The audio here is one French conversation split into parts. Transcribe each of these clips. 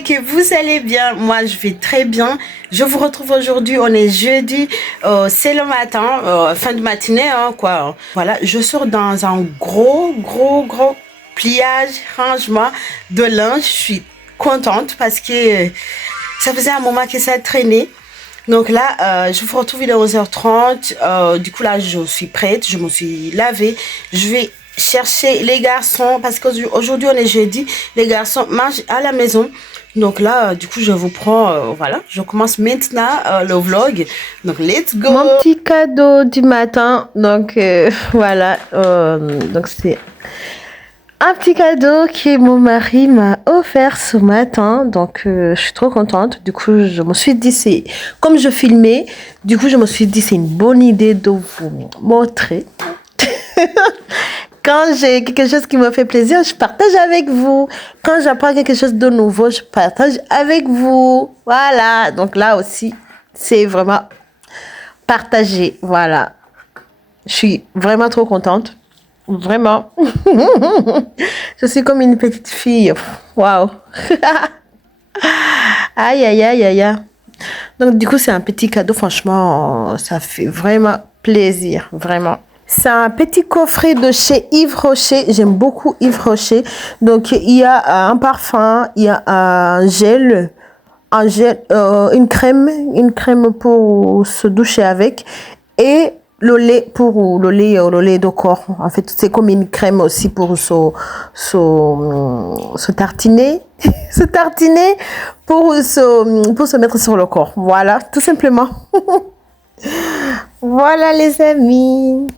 j'espère que vous allez bien. Moi, je vais très bien. Je vous retrouve aujourd'hui. On est jeudi. C'est le matin, fin de matinée, hein, quoi. Voilà, je sors dans un gros pliage, rangement de linge. Je suis contente parce que ça faisait un moment que ça traînait. Donc là, je vous retrouve, il est 11h30. Du coup, là, je suis prête. Je me suis lavée. Je vais chercher les garçons parce qu'aujourd'hui, on est jeudi. Les garçons mangent à la maison. Donc là, du coup, je vous prends, voilà. Je commence maintenant le vlog. Donc, let's go. Mon petit cadeau du matin. Donc, voilà. Donc, c'est un petit cadeau que mon mari m'a offert ce matin. Donc, je suis trop contente. Du coup, je me suis dit, c'est comme je filmais, du coup, je me suis dit, c'est une bonne idée de vous montrer. Quand j'ai quelque chose qui me fait plaisir, je partage avec vous. Quand j'apprends quelque chose de nouveau, je partage avec vous. Voilà. Donc là aussi, c'est vraiment partagé. Voilà. Je suis vraiment trop contente. Vraiment. Je suis comme une petite fille. Waouh. Aïe, aïe, aïe, aïe, aïe. Donc, du coup, c'est un petit cadeau. Franchement, ça fait vraiment plaisir. Vraiment. C'est un petit coffret de chez Yves Rocher. J'aime beaucoup Yves Rocher. Donc, il y a un parfum, il y a un gel, une crème pour se doucher avec et le lait pour le lait de corps. En fait, c'est comme une crème aussi pour se tartiner, se tartiner pour se mettre sur le corps. Voilà, tout simplement. Voilà les amis.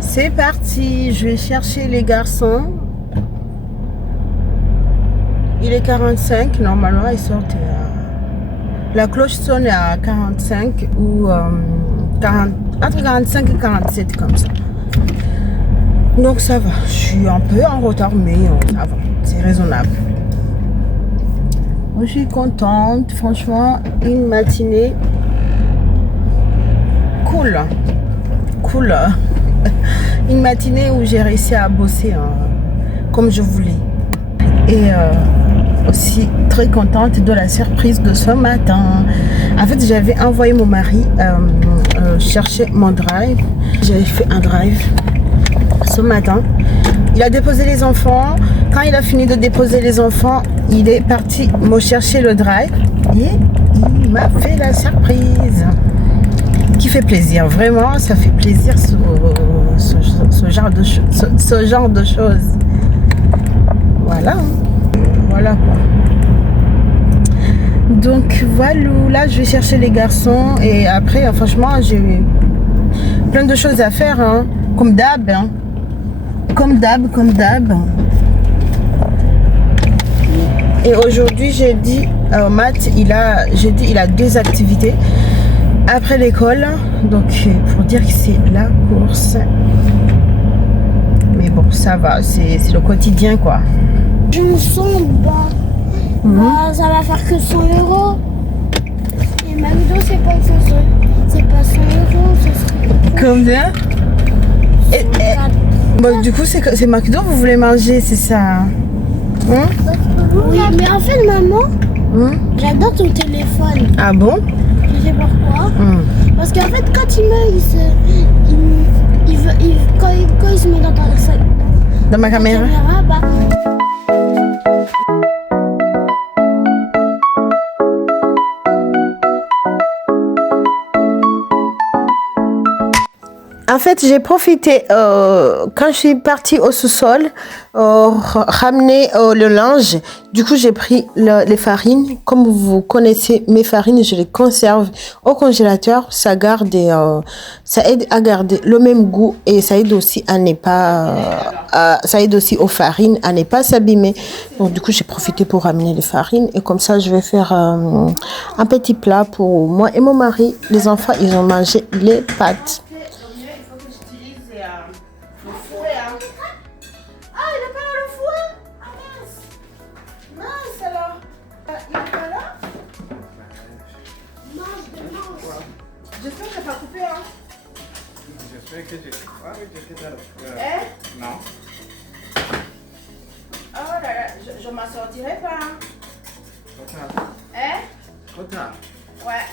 C'est parti, je vais chercher les garçons. Il est 45, normalement ils sortent la cloche sonne à 45 ou 40, entre 45 et 47 comme ça. Donc ça va, je suis un peu en retard mais ça va, c'est raisonnable. Moi, je suis contente, franchement, une matinée cool. Une matinée où j'ai réussi à bosser comme je voulais. Et aussi très contente de la surprise de ce matin. En fait, j'avais envoyé mon mari chercher mon drive. J'avais fait un drive ce matin. Il a déposé les enfants. Quand il a fini de déposer les enfants, il est parti me chercher le drive. Et il m'a fait la surprise. Qui fait plaisir, vraiment, ça fait plaisir ce genre de choses. Voilà, voilà. Donc voilà, là je vais chercher les garçons et après, franchement, j'ai plein de choses à faire, hein, comme d'hab, hein. Comme d'hab. Et aujourd'hui, j'ai dit, Matt, il a 2 activités après l'école, donc pour dire que c'est la course. Mais bon, ça va, c'est le quotidien quoi. Je me sens bas. Ça va faire que 100 €. Et McDo, c'est pas 100 €, ce serait combien? Bon, du coup, c'est McDo, vous voulez manger, c'est ça? Oui, mais en fait, maman, j'adore ton téléphone. Ah bon? Je sais pourquoi. Parce qu'en fait, quand il me, quand il se met Dans ma caméra? bah, En fait, j'ai profité quand je suis partie au sous-sol, ramener le linge. Du coup, j'ai pris les farines. Comme vous connaissez mes farines, je les conserve au congélateur. Ça aide à garder le même goût et ça aide aussi à ne pas, ça aide aussi aux farines à ne pas s'abîmer. Donc, du coup, j'ai profité pour ramener les farines et comme ça, je vais faire un petit plat pour moi et mon mari. Les enfants, ils ont mangé les pâtes. J'espère que t'as pas coupé, hein? J'espère que j'étais dans le... Non. Oh là là, je m'en sortirai pas, hein? Trop tard. Trop tard. Ouais.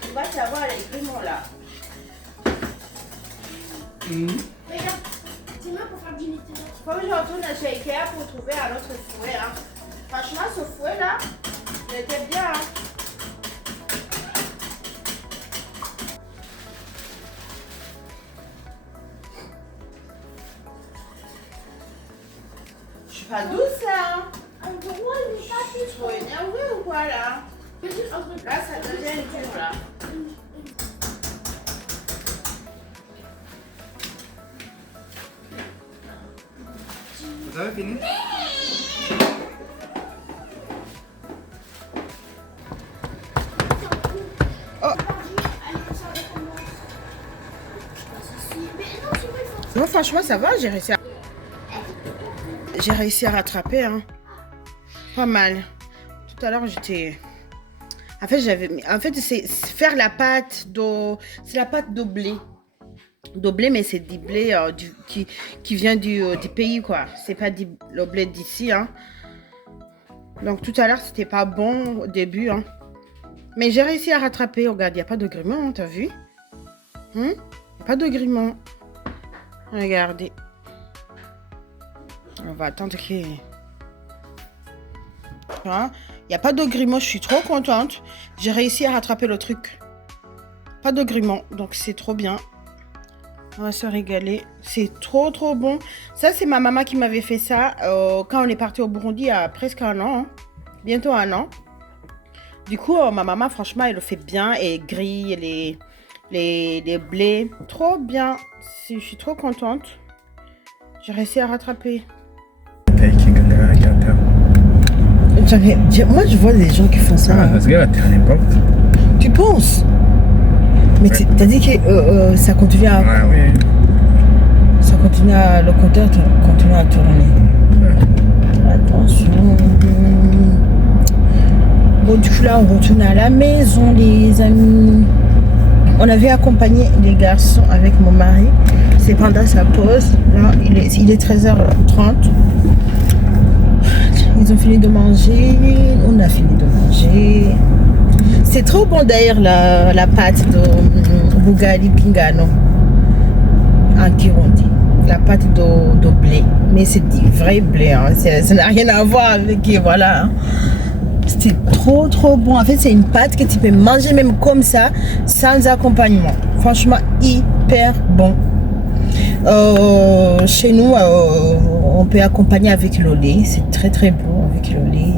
Tu vas savoir les grimons, là. regarde, c'est moi pour faire du Nutella. Faut que je retourne chez Ikea pour trouver un autre fouet, hein? Franchement, ce fouet-là, il était bien, hein? Je suis pas douce, hein? Je suis trop énervée ou quoi, là? Là, ça devient dur, là. Vous avez fini? Non, franchement, ça va, j'ai réussi à rattraper, hein. Pas mal. Tout à l'heure, j'étais... En fait, c'est faire la pâte c'est la pâte de blé. De blé, mais c'est du blé qui vient du pays, quoi. C'est pas le blé d'ici, hein. Donc, tout à l'heure, c'était pas bon au début, hein. Mais j'ai réussi à rattraper. Regarde, il n'y a pas de gréement, hein, t'as vu? Pas de gréement. Regardez. On va attendre qu'il... Il n'y a pas de gréement, je suis trop contente. J'ai réussi à rattraper le truc. Pas de gréement, donc c'est trop bien. On va se régaler. C'est trop, trop bon. Ça, c'est ma maman qui m'avait fait ça quand on est parti au Burundi il y a presque un an. Hein. Bientôt un an. Du coup, ma maman, franchement, elle le fait bien. Et grille les blés. Trop bien. Je suis trop contente. J'ai réussi à rattraper. Moi, je vois des gens qui font ça. Tu penses? Mais t'as dit que ça continue à... oui. Ça continue à... Le compteur continue à tourner. Attention. Bon, du coup, là, on retourne à la maison, les amis. On avait accompagné les garçons avec mon mari. C'est pendant sa pause. Là, il est 13h30. Ils ont fini de manger. On a fini de manger. C'est trop bon d'ailleurs la pâte de Bugali Pingano en Kirundi. La pâte de blé. Mais c'est du vrai blé. Hein. Ça n'a rien à voir avec... Voilà. Hein. C'était trop trop bon. En fait, c'est une pâte que tu peux manger même comme ça, sans accompagnement. Franchement, hyper bon. Chez nous, on peut accompagner avec le lait. C'est très très bon avec le lait.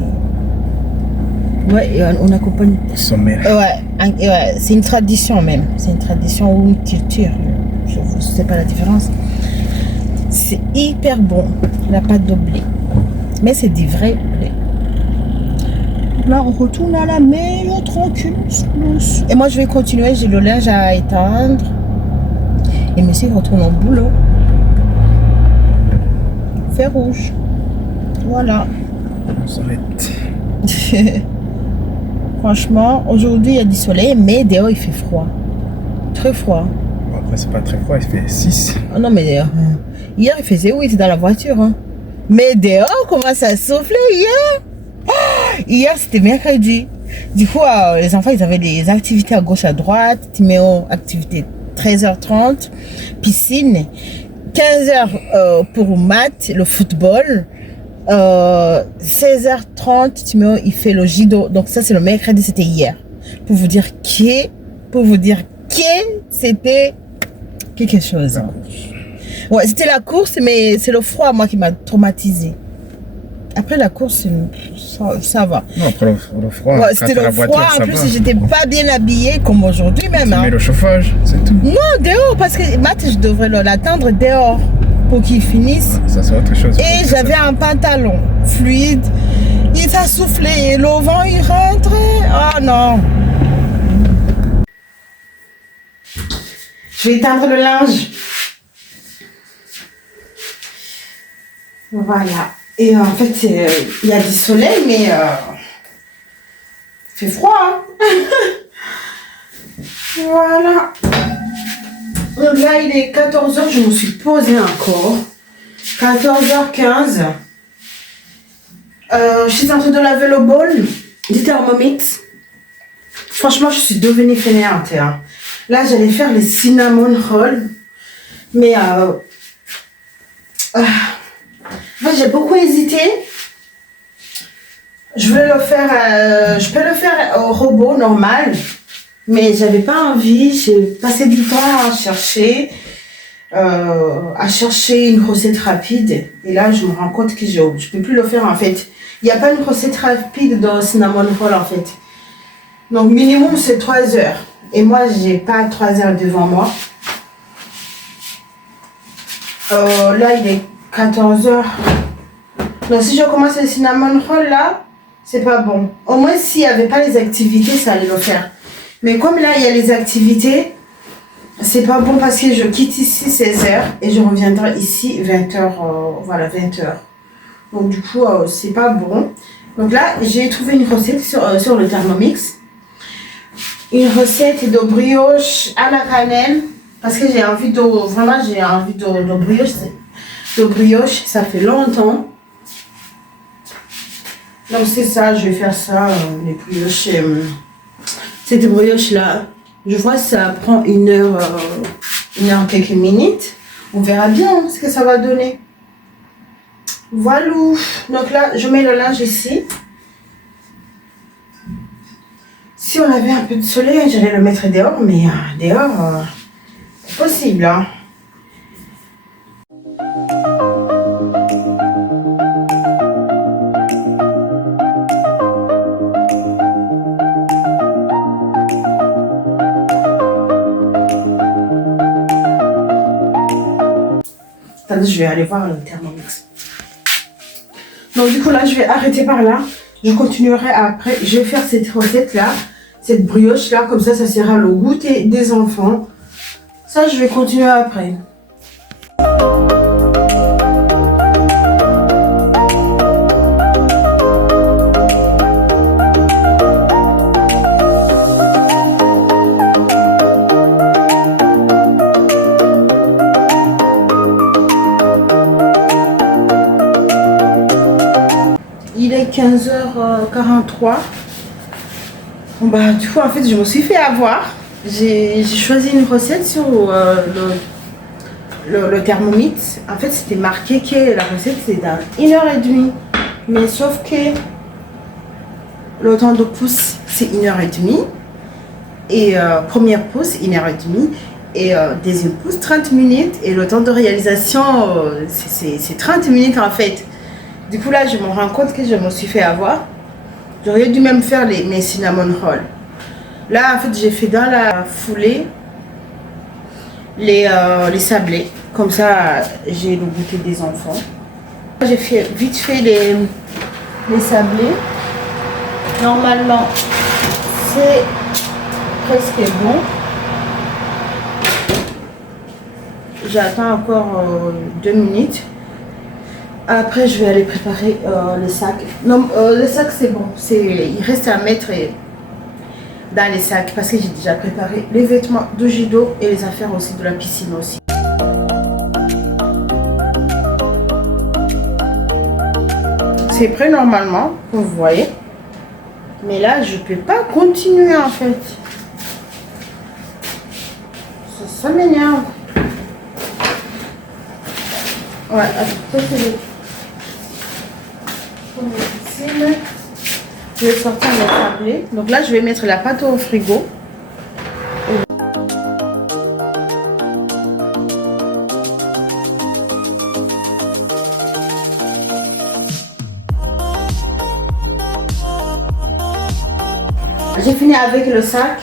Ouais, et on accompagne. Sommaire. Ouais, c'est une tradition même. C'est une tradition ou une culture. Je ne sais pas la différence. C'est hyper bon, la pâte de blé. Mais c'est du vrai blé. Là, on retourne à la maison tranquille. Et moi, je vais continuer. J'ai le linge à étendre. Et monsieur retourne au boulot. Fait rouge. Voilà. On s'arrête. Franchement, aujourd'hui, il y a du soleil, mais dehors, il fait froid. Très froid. Mais c'est pas très froid, il fait 6. Oh non, mais hier, il faisait 8 dans la voiture. Hein. Mais dehors, comment ça soufflait hier? Hier, c'était mercredi. Du coup, les enfants, ils avaient des activités à gauche, à droite. Timéo, activité 13h30. Piscine. 15h pour maths, le football. 16h30, Timéo, il fait le judo. Donc ça, c'est le mercredi, c'était hier. Pour vous dire que c'était quelque chose. Ouais, c'était la course, mais c'est le froid, moi, qui m'a traumatisée. Après la course, ça va. Non, après le froid, ouais, c'était le froid. En plus, j'étais pas bien habillée comme aujourd'hui même. Tu mets le chauffage, c'est tout. Non, dehors, parce que Matt, je devrais l'attendre dehors pour qu'il finisse. Ça, c'est autre chose. Et j'avais un pantalon fluide. Il t'a soufflé et le vent, il rentrait. Oh non. Je vais éteindre le linge. Voilà. Et en fait, il y a du soleil, mais il fait froid. Hein. Voilà. Donc là, il est 14h, je me suis posée encore. 14h15. Je suis en train de laver le bol du Thermomix. Franchement, je suis devenue fainéante. Hein. Là, j'allais faire les cinnamon rolls. Mais j'ai beaucoup hésité. Je voulais le faire, je peux le faire au robot normal, mais j'avais pas envie. J'ai passé du temps à chercher une recette rapide. Et là, je me rends compte que je peux plus le faire en fait. Il n'y a pas une recette rapide de cinnamon roll en fait. Donc minimum c'est 3 heures. Et moi, j'ai pas 3 heures devant moi. Là, il est 14h. Donc si je commence le cinnamon roll là, c'est pas bon. Au moins s'il n'y avait pas les activités, ça allait le faire. Mais comme là il y a les activités, c'est pas bon parce que je quitte ici 16h et je reviendrai ici 20h. Voilà, 20h. Donc du coup, c'est pas bon. Donc là, j'ai trouvé une recette sur le Thermomix. Une recette de brioche à la cannelle. Parce que j'ai envie de brioche. De brioche, ça fait longtemps. Donc c'est ça, je vais faire ça, les brioches. Cette brioche là, je vois que ça prend 1 heure quelques minutes. On verra bien ce que ça va donner. Voilà. Donc là, je mets le linge ici. Si on avait un peu de soleil, j'allais le mettre dehors, mais dehors, c'est possible. Hein. Je vais aller voir le Thermomix. Donc du coup là je vais arrêter par là. Je continuerai après. Je vais faire cette recette là, cette brioche là, comme ça sera le goûter des enfants. Ça je vais continuer après. Il est 15h43. Bon bah du coup en fait je me suis fait avoir. J'ai choisi une recette sur le Thermomix. En fait c'était marqué que la recette c'est dans 1h30. Mais sauf que le temps de pousse c'est 1h30. Et première pousse 1h30. Et deuxième pousse 30 minutes. Et le temps de réalisation c'est 30 minutes en fait. Du coup là je me rends compte que je me suis fait avoir. J'aurais dû même faire mes cinnamon rolls. Là en fait j'ai fait dans la foulée les sablés. Comme ça j'ai le goûter des enfants. J'ai fait vite fait les sablés. Normalement c'est presque bon. J'attends encore 2 minutes. Après, je vais aller préparer le sac. Non, le sac, c'est bon. Il reste à mettre dans les sacs parce que j'ai déjà préparé les vêtements de judo et les affaires aussi de la piscine aussi. C'est prêt normalement, vous voyez. Mais là, je peux pas continuer en fait. Ça m'énerve. Ouais, attends, ça c'est le... Je vais sortir le tablé. Donc là, je vais mettre la pâte au frigo. J'ai fini avec le sac.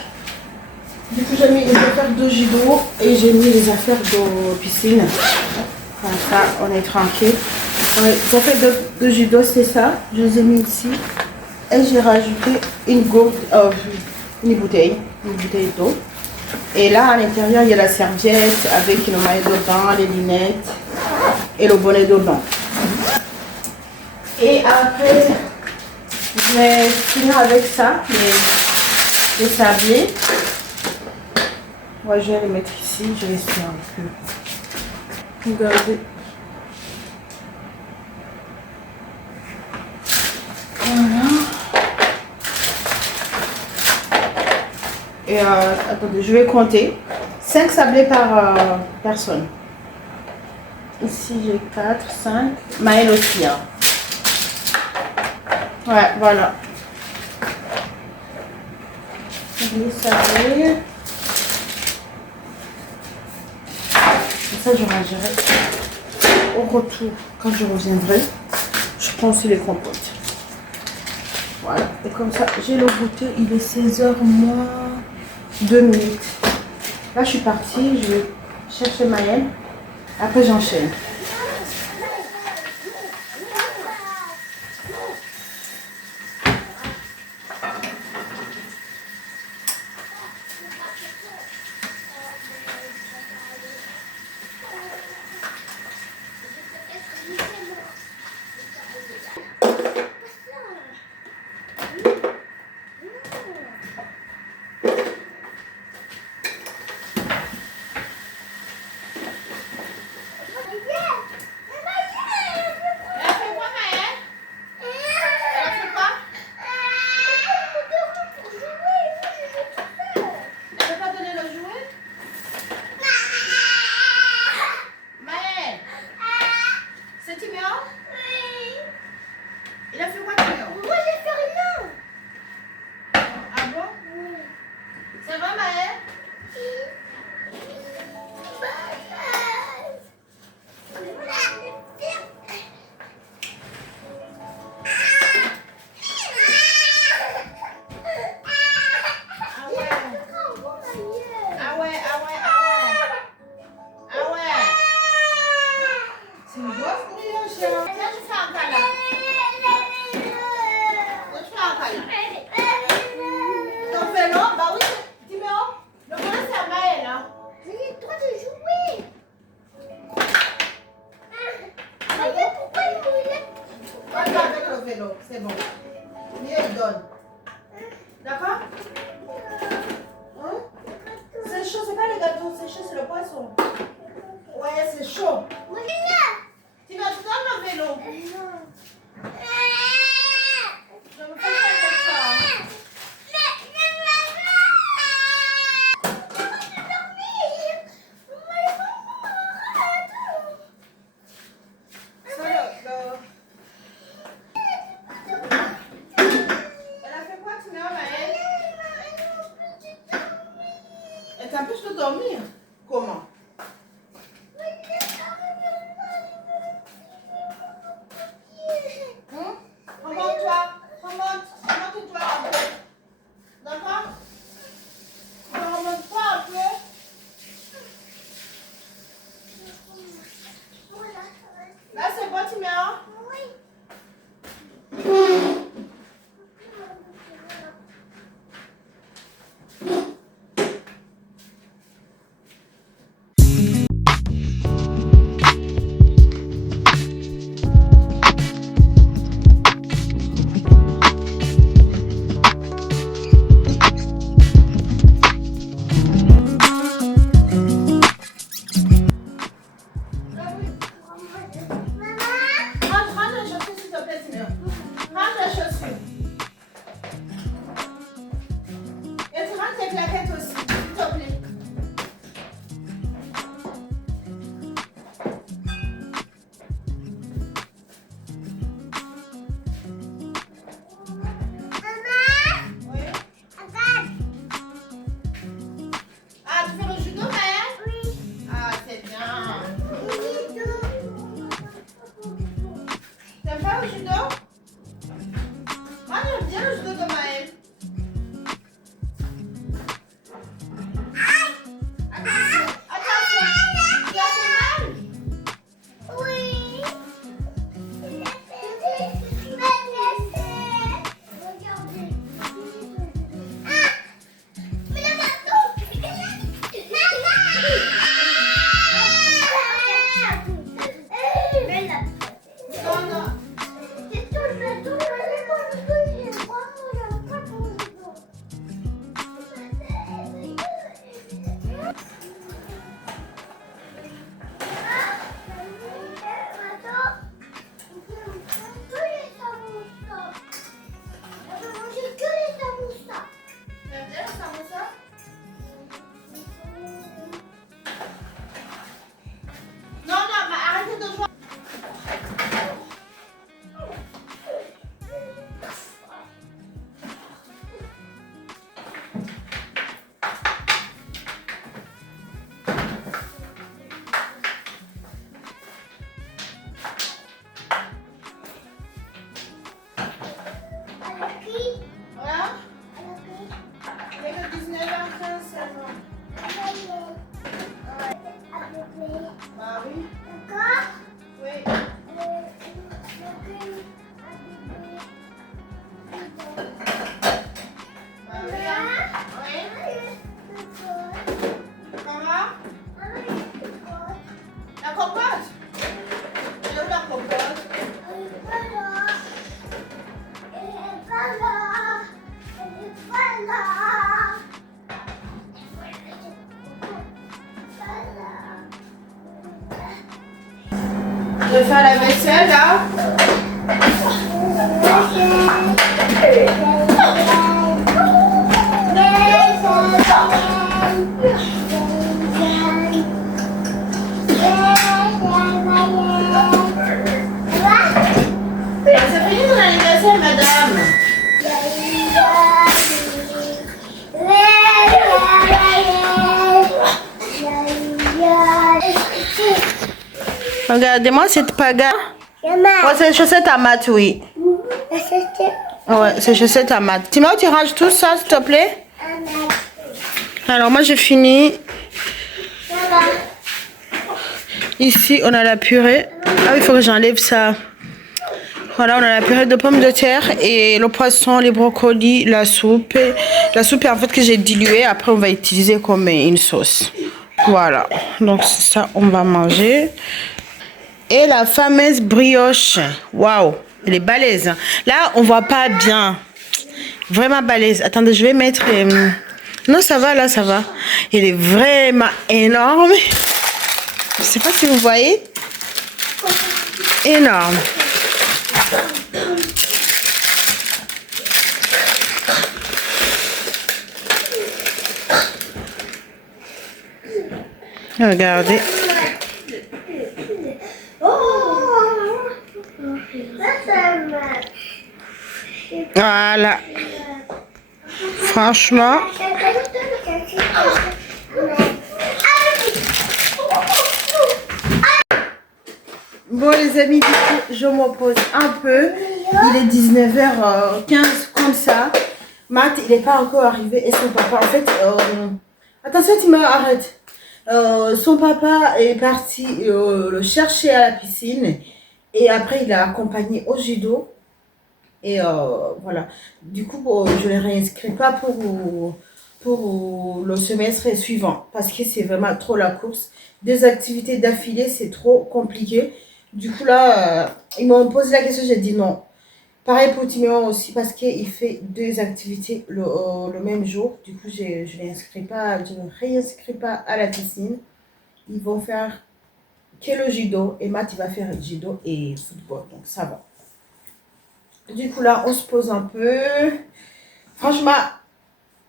Du coup, j'ai mis les affaires de judo et j'ai mis les affaires de piscine. Comme ça, on est tranquille. Ouais, les affaires de judo, c'est ça. Je les ai mis ici. Et j'ai rajouté une gourde, une bouteille d'eau. Et là, à l'intérieur, il y a la serviette avec le maillot de bain, les lunettes et le bonnet de bain. Et après, je vais finir avec ça, les sablés. Ouais, je vais les mettre ici, je vais essayer un peu. Regardez. Voilà. Et attendez, je vais compter. 5 sablés par personne. Ici, j'ai 4, 5. Maëlle aussi. Hein. Ouais, voilà. Les sablés. Ça, je rangerai au retour. Quand je reviendrai, je prends aussi les compotes. Voilà. Et comme ça, j'ai le goûter. Il est 16h moins 2 minutes. Là, je suis partie. Je vais chercher Maëlle. Après, j'enchaîne. C'est bon. Mieux il donne. D'accord? Hein? C'est chaud, c'est pas le gâteau, c'est chaud, c'est le poisson. Ouais, c'est chaud. Tu vas te donner le vélo. Je me fais pas comme ça. Elle t'empêche de dormir? Comment? Remonte-toi, remonte-toi un peu. D'accord? Remonte-toi un peu. Là, c'est bon, tu mets un? judo? Moi, j'aime bien le judo de Maël. Attention, attention. Tu as fait mal? Oui. Regardez. Ah! Mais le marteau! Non, non. T'aimes bien le samosa? Non, non, mais arrêtez de jouer. Voilà. Il est que 19h15 seulement. Bah oui. Oui. Bah oui. Oui. Maman, la compote. Elle est où la compote? Je vais faire la vaisselle là. C'est fini mon anniversaire, madame. Regardez-moi cette paga. Oh, c'est les chaussettes à mat, oui. Ouais, c'est les chaussettes à mat. Timo, tu ranges tout ça, s'il te plaît? Alors, moi, j'ai fini. Ici, on a la purée. Ah oui, il faut que j'enlève ça. Voilà, on a la purée de pommes de terre et le poisson, les brocolis, la soupe. La soupe, en fait, que j'ai diluée. Après, on va utiliser comme une sauce. Voilà. Donc, c'est ça, on va manger. Et la fameuse brioche. Waouh, elle est balèze. Là, on voit pas bien. Vraiment balèze. Attendez, je vais mettre... Non, ça va, là, ça va. Elle est vraiment énorme. Je sais pas si vous voyez. Énorme. Regardez. Voilà. Franchement. Bon les amis, du coup, je me pose un peu. Il est 19h15 comme ça. Matt, il n'est pas encore arrivé et son papa, en fait, attention, tu m'arrêtes. Son papa est parti le chercher à la piscine et après il l'a accompagné au judo. Et voilà. Du coup, je ne les réinscris pas pour le semestre suivant parce que c'est vraiment trop la course. 2 activités d'affilée, c'est trop compliqué. Du coup, là, ils m'ont posé la question, j'ai dit non. Pareil pour Timéon aussi parce qu'il fait 2 activités le même jour. Du coup, je ne réinscris pas à la piscine. Ils vont faire que le judo et Matt, il va faire judo et football. Donc, ça va. Du coup, là, on se pose un peu. Franchement,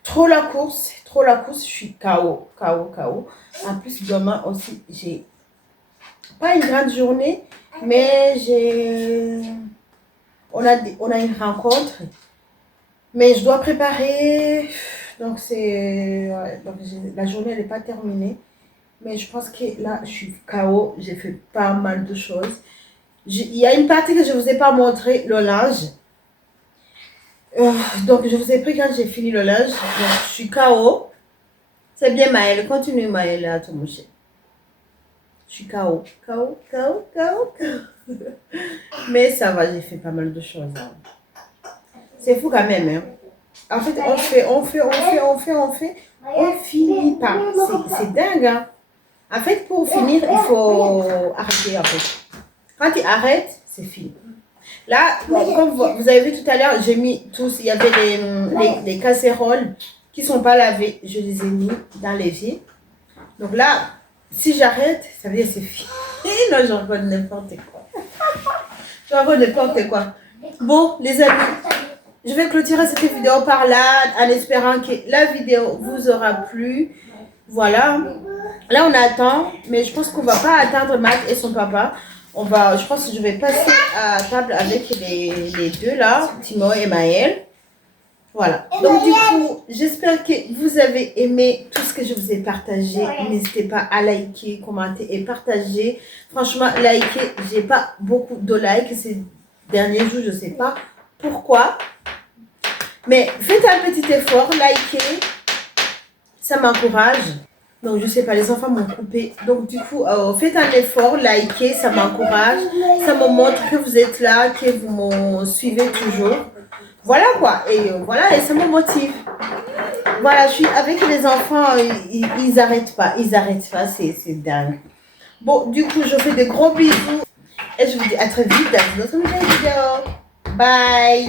trop la course. Je suis KO. En plus, demain aussi, j'ai pas une grande journée, mais on a une rencontre. Mais je dois préparer. Donc, la journée n'est pas terminée. Mais je pense que là, je suis KO. J'ai fait pas mal de choses. Il y a une partie que je ne vous ai pas montré, le linge. Donc, je vous ai pris quand j'ai fini le linge. Donc, je suis KO. C'est bien, Maëlle. Continue, Maëlle, à te moucher. Je suis KO. Mais ça va, j'ai fait pas mal de choses. Hein. C'est fou quand même. Hein. En fait, on finit pas. C'est dingue. Hein. En fait, pour finir, il faut arrêter. En fait. Quand tu arrêtes, c'est fini. Là, comme vous avez vu tout à l'heure, j'ai mis tous. Il y avait les casseroles qui ne sont pas lavées. Je les ai mis dans l'évier. Donc là, si j'arrête, ça veut dire que c'est fini. Non, j'en vois n'importe quoi. J'en vois n'importe quoi. Bon, les amis, je vais clôturer cette vidéo par là, en espérant que la vidéo vous aura plu. Voilà. Là, on attend, mais je pense qu'on ne va pas attendre Matt et son papa. Je pense que je vais passer à table avec les deux là, Timo et Maëlle. Voilà. Donc du coup, j'espère que vous avez aimé tout ce que je vous ai partagé. N'hésitez pas à liker, commenter et partager. Franchement, liker, j'ai pas beaucoup de likes ces derniers jours, je sais pas pourquoi. Mais faites un petit effort, likez, ça m'encourage. Donc je sais pas, les enfants m'ont coupé. Donc du coup, faites un effort, likez, ça m'encourage. Ça me montre que vous êtes là, que vous me suivez toujours. Voilà quoi, et voilà, et ça me motive. Voilà, je suis avec les enfants, ils n'arrêtent pas, c'est dingue. Bon, du coup, je fais des gros bisous et je vous dis à très vite dans une autre vidéo. Bye.